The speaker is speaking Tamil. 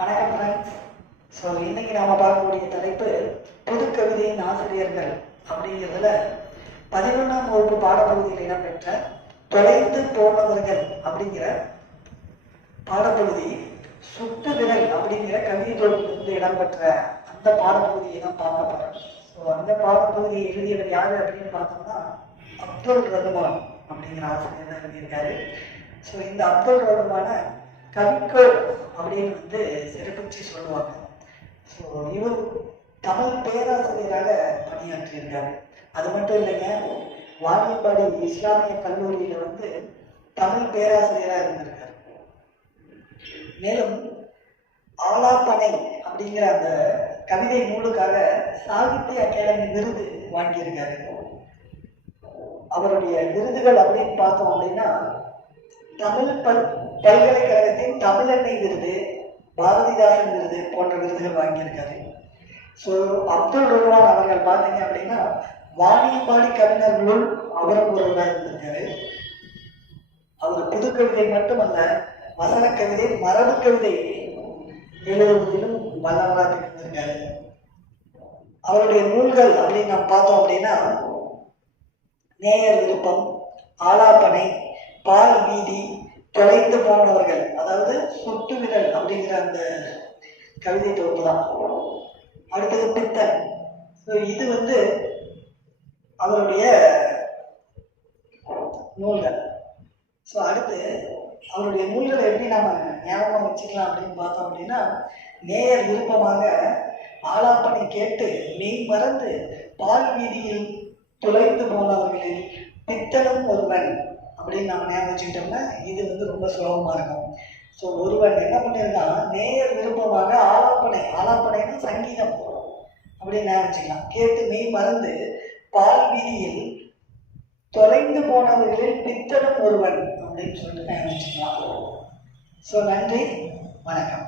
வணக்கம் ஃப்ரெண்ட்ஸ். ஸோ இன்னைக்கு நாம் பார்க்கக்கூடிய தலைப்பு புதுக்கவிதையின் ஆசிரியர்கள் அப்படிங்கிறதுல 11ஆம் வகுப்பு பாடப்பகுதியில் இடம்பெற்ற தொலைந்து போனவர்கள் அப்படிங்கிற பாடப்பகுதி சுட்டு விரல் அப்படிங்கிற கவிதை தொகுப்பிலிருந்து இடம்பெற்ற அந்த பாடப்பகுதியை தான் பார்க்க போகிறோம். ஸோ அந்த பாடப்பகுதியை எழுதியவர் யார் அப்படின்னு பார்த்தோம்னா அப்துல் ரஹ்மான் அப்படிங்கிற ஆசிரியர் தான் எழுதியிருக்காரு. ஸோ இந்த அப்துல் ரஹ்மான கவிக்கோள் அப்படின்னு சிறப்பிச்சு சொல்லுவாங்க. ஸோ இவர் தமிழ் பேராசிரியராக பணியாற்றியிருக்காரு. அது மட்டும் இல்லைங்க, வாணியம்பாடி இஸ்லாமிய கல்லூரியில் தமிழ் பேராசிரியராக இருந்திருக்காரு. மேலும் ஆலாப்பனை அப்படிங்கிற அந்த கவிதை நூலுக்காக சாகித்ய அகாடமி விருது வாங்கியிருக்காரு. அவருடைய விருதுகள் அப்படின்னு பார்த்தோம் அப்படின்னா தமிழ் பல்கலைக்கழகத்தின் தமிழெண்ணை விருது, பாரதிதாசன் விருது போன்ற விருதுகள் வாங்கியிருக்காரு. ஸோ அப்துல் ரஹ்மான் அவர்கள் பார்த்தீங்க அப்படின்னா வாணியம்பாடி கவிஞர்களுள் அவரும் ஒருவராக இருந்திருக்காரு. அவர் புதுக்கவிதை மட்டுமல்ல, வசன கவிதை, மரபு கவிதை எழுதுவதிலும் வல்லவராக இருந்திருக்காரு. அவருடைய நூல்கள் அப்படின்னு நம்ம பார்த்தோம் அப்படின்னா நேயர் விருப்பம், ஆலாப்பனை, பால் வீதி, தொலைந்து போனவர்கள், அதாவது சுட்டு விரல் அப்படிங்கிற அந்த கவிதை தொகுப்பு தான். அடுத்தது பித்தன். இது அவருடைய நூல்கள். ஸோ அடுத்து அவருடைய நூல்களை எப்படி நாம ஞாபகம் வச்சுக்கலாம் அப்படின்னு பார்த்தோம் அப்படின்னா நேயர் விருப்பமாக ஆலாப்பனை கேட்டு மெய் மறந்து பால் வீதியில் தொலைந்து போனவர்களில் பித்தனும் ஒருவன் அப்படின்னு நம்ம ஞாபகம் வச்சுக்கிட்டோம்னா இது ரொம்ப சுலபமா இருக்கும். ஸோ ஒருவன் என்ன பண்ணியிருக்கான், நேயர் விருப்பமாக ஆலாப்பனைன்னா சங்கீதம் அப்படின்னு ஞாபகம் வச்சுக்கலாம், கேட்டு மெய் மறந்து பால் வீதியில் தொலைந்து போனவர்களில் பித்தனும் ஒருவன் அப்படின்னு சொல்லிட்டு ஞாபகம் வச்சுக்கலாம். ஸோ நன்றி, வணக்கம்.